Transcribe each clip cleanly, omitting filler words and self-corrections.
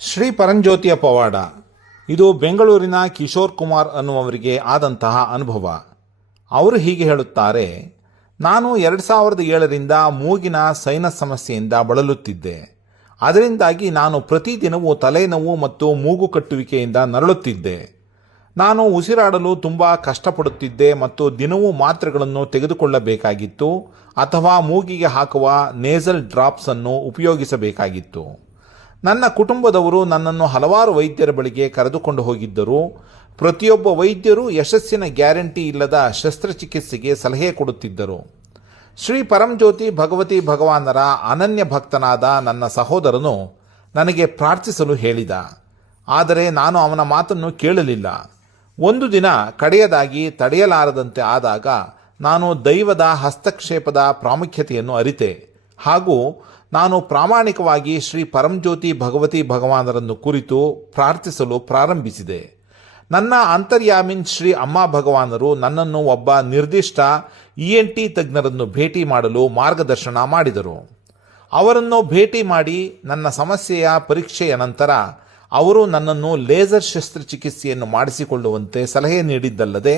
ಶ್ರೀ ಪರಂಜ್ಯೋತಿಯ ಪವಾಡ. ಇದು ಬೆಂಗಳೂರಿನ ಕಿಶೋರ್ ಕುಮಾರ್ ಅನ್ನುವವರಿಗೆ ಆದಂತಹ ಅನುಭವ. ಅವರು ಹೀಗೆ ಹೇಳುತ್ತಾರೆ, ನಾನು 2007ರಿಂದ ಮೂಗಿನ ಸೈನಸ್ ಸಮಸ್ಯೆಯಿಂದ ಬಳಲುತ್ತಿದ್ದೆ. ಅದರಿಂದಾಗಿ ನಾನು ಪ್ರತಿದಿನವೂ ತಲೆನೋವು ಮತ್ತು ಮೂಗು ಕಟ್ಟುವಿಕೆಯಿಂದ ನರಳುತ್ತಿದ್ದೆ. ನಾನು ಉಸಿರಾಡಲು ತುಂಬ ಕಷ್ಟಪಡುತ್ತಿದ್ದೆ ಮತ್ತು ದಿನವೂ ಮಾತ್ರೆಗಳನ್ನು ತೆಗೆದುಕೊಳ್ಳಬೇಕಾಗಿತ್ತು ಅಥವಾ ಮೂಗಿಗೆ ಹಾಕುವ ನೇಸಲ್ ಡ್ರಾಪ್ಸ್ ಅನ್ನು ಉಪಯೋಗಿಸಬೇಕಾಗಿತ್ತು. ನನ್ನ ಕುಟುಂಬದವರು ನನ್ನನ್ನು ಹಲವಾರು ವೈದ್ಯರ ಬಳಿಗೆ ಕರೆದುಕೊಂಡು ಹೋಗಿದ್ದರು. ಪ್ರತಿಯೊಬ್ಬ ವೈದ್ಯರು ಯಶಸ್ಸಿನ ಗ್ಯಾರಂಟಿ ಇಲ್ಲದ ಶಸ್ತ್ರಚಿಕಿತ್ಸೆಗೆ ಸಲಹೆ ಕೊಡುತ್ತಿದ್ದರು. ಶ್ರೀ ಪರಂಜ್ಯೋತಿ ಭಗವತಿ ಭಗವಾನರ ಅನನ್ಯ ಭಕ್ತನಾದ ನನ್ನ ಸಹೋದರನು ನನಗೆ ಪ್ರಾರ್ಥಿಸಲು ಹೇಳಿದ. ಆದರೆ ನಾನು ಅವನ ಮಾತನ್ನು ಕೇಳಲಿಲ್ಲ. ಒಂದು ದಿನ ಕಡೆಯದಾಗಿ ತಡೆಯಲಾರದಂತೆ ಆದಾಗ ನಾನು ದೈವದ ಹಸ್ತಕ್ಷೇಪದ ಪ್ರಾಮುಖ್ಯತೆಯನ್ನು ಅರಿತೆ ಹಾಗೂ ನಾನು ಪ್ರಾಮಾಣಿಕವಾಗಿ ಶ್ರೀ ಪರಂಜ್ಯೋತಿ ಭಗವತಿ ಭಗವಾನರನ್ನು ಕುರಿತು ಪ್ರಾರ್ಥಿಸಲು ಪ್ರಾರಂಭಿಸಿದೆ. ನನ್ನ ಅಂತರ್ಯಾಮಿನ್ ಶ್ರೀ ಅಮ್ಮ ಭಗವಾನರು ನನ್ನನ್ನು ಒಬ್ಬ ನಿರ್ದಿಷ್ಟ ENT ತಜ್ಞರನ್ನು ಭೇಟಿ ಮಾಡಲು ಮಾರ್ಗದರ್ಶನ ಮಾಡಿದರು. ಅವರನ್ನು ಭೇಟಿ ಮಾಡಿ ನನ್ನ ಸಮಸ್ಯೆಯ ಪರೀಕ್ಷೆಯ ನಂತರ ಅವರು ನನ್ನನ್ನು ಲೇಸರ್ ಶಸ್ತ್ರಚಿಕಿತ್ಸೆಯನ್ನು ಮಾಡಿಸಿಕೊಳ್ಳುವಂತೆ ಸಲಹೆ ನೀಡಿದ್ದಲ್ಲದೆ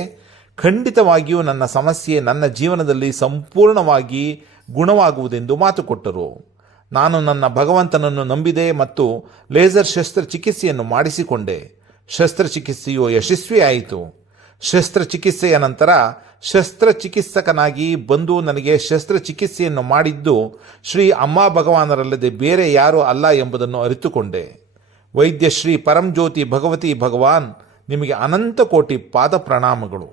ಖಂಡಿತವಾಗಿಯೂ ನನ್ನ ಸಮಸ್ಯೆ ನನ್ನ ಜೀವನದಲ್ಲಿ ಸಂಪೂರ್ಣವಾಗಿ ಗುಣವಾಗುವುದೆಂದು ಮಾತು ಕೊಟ್ಟರು. ನಾನು ನನ್ನ ಭಗವಂತನನ್ನು ನಂಬಿದೆ ಮತ್ತು ಲೇಸರ್ ಶಸ್ತ್ರಚಿಕಿತ್ಸೆಯನ್ನು ಮಾಡಿಸಿಕೊಂಡೆ. ಶಸ್ತ್ರಚಿಕಿತ್ಸೆಯು ಯಶಸ್ವಿಯಾಯಿತು. ಶಸ್ತ್ರಚಿಕಿತ್ಸೆಯ ನಂತರ ಶಸ್ತ್ರಚಿಕಿತ್ಸಕನಾಗಿ ಬಂದು ನನಗೆ ಶಸ್ತ್ರಚಿಕಿತ್ಸೆಯನ್ನು ಮಾಡಿದ್ದು ಶ್ರೀ ಅಮ್ಮ ಭಗವಾನರಲ್ಲದೆ ಬೇರೆ ಯಾರೂ ಅಲ್ಲ ಎಂಬುದನ್ನು ಅರಿತುಕೊಂಡೆ. ವೈದ್ಯ ಶ್ರೀ ಪರಂಜ್ಯೋತಿ ಭಗವತಿ ಭಗವಾನ್ ನಿಮಗೆ ಅನಂತ ಕೋಟಿ ಪಾದ ಪ್ರಣಾಮಗಳು.